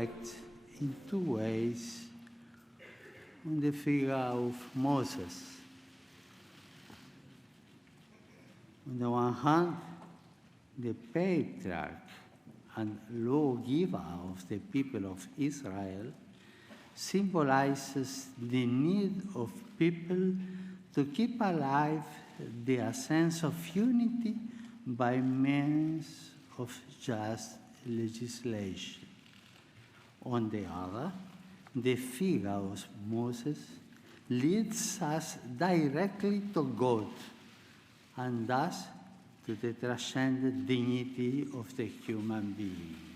reflect in two ways on the figure of Moses. On the one hand, the patriarch and lawgiver of the people of Israel symbolizes the need of people to keep alive their sense of unity by means of just legislation. On the other, the figure of Moses leads us directly to God and thus to the transcendent dignity of the human being.